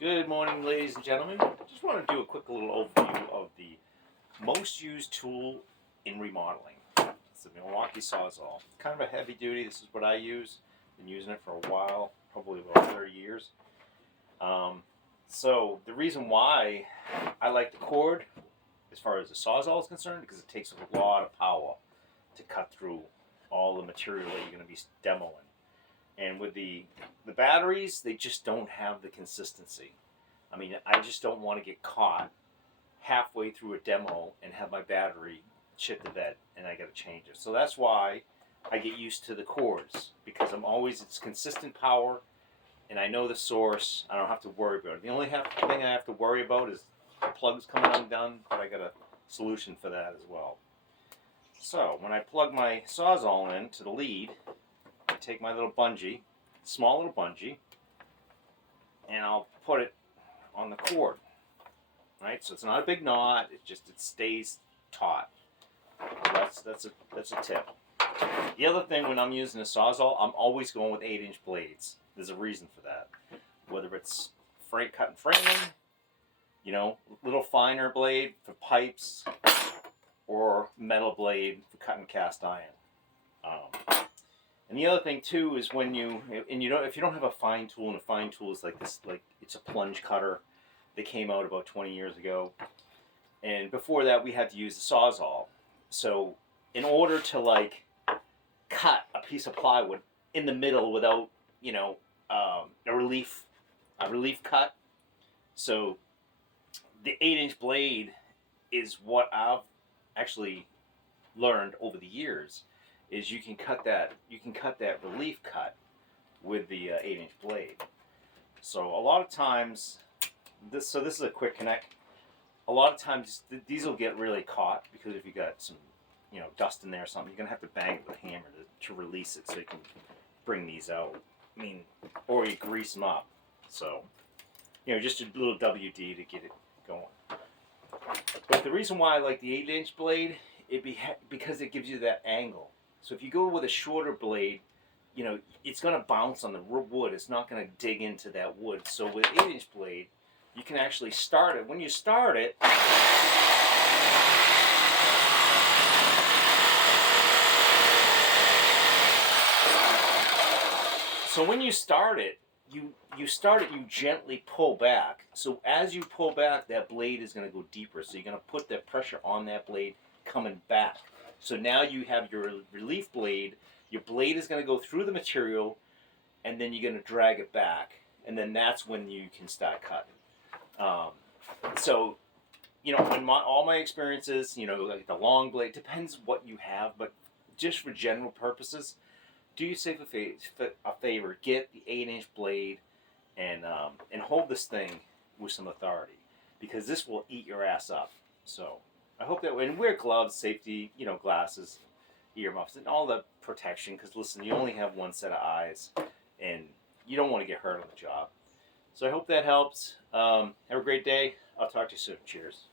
Good morning, ladies and gentlemen. Just want to do a quick little overview of the most used tool in remodeling. It's the Milwaukee sawzall. Kind of a heavy duty. This is what I use. Been using it for a while, probably about 30 years. So the reason why I like the cord, as far as the sawzall is concerned, because it takes a lot of power to cut through all the material that you're going to be demoing. And with the batteries, they just don't have the consistency. I mean, I just don't want to get caught halfway through a demo and have my battery shit the bed and I got to change it. So that's why I get used to the cords, because it's consistent power and I know the source. I don't have to worry about it. The only thing I have to worry about is the plugs coming undone, but I got a solution for that as well. So when I plug my sawzall in to the lead, I take my little bungee, small little bungee, and I'll put it on the cord. Right, so it's not a big knot. It stays taut. That's a tip. The other thing, when I'm using a sawzall, I'm always going with 8-inch blades. There's a reason for that. Whether it's cutting framing, little finer blade for pipes, or metal blade for cutting cast iron. And the other thing too is if you don't have a fine tool, and a fine tool is like this, like it's a plunge cutter that came out about 20 years ago, and before that we had to use the sawzall. So in order to cut a piece of plywood in the middle without a relief cut, so the 8-inch blade is what I've actually learned over the years. Is you can cut that relief cut with the 8-inch blade. So a lot of times, this is a quick connect. A lot of times these will get really caught, because if you got some dust in there or something, you're gonna have to bang it with a hammer to release it so you can bring these out. Or you grease them up. So just a little WD to get it going. But the reason why I like the 8-inch blade, because it gives you that angle. So if you go with a shorter blade, it's going to bounce on the wood. It's not going to dig into that wood. So with 8-inch blade, you can actually start it. When you start it, you gently pull back. So as you pull back, that blade is going to go deeper. So you're going to put that pressure on that blade coming back. So now you have your relief blade. Your blade is going to go through the material, and then you're going to drag it back, and then that's when you can start cutting. So, in all my experiences, like the long blade, depends what you have, but just for general purposes, do yourself a favor, get the 8-inch blade, and hold this thing with some authority, because this will eat your ass up. So I hope that, and wear gloves, safety, glasses, earmuffs, and all the protection, because listen, you only have one set of eyes, and you don't want to get hurt on the job. So I hope that helps. Have a great day. I'll talk to you soon. Cheers.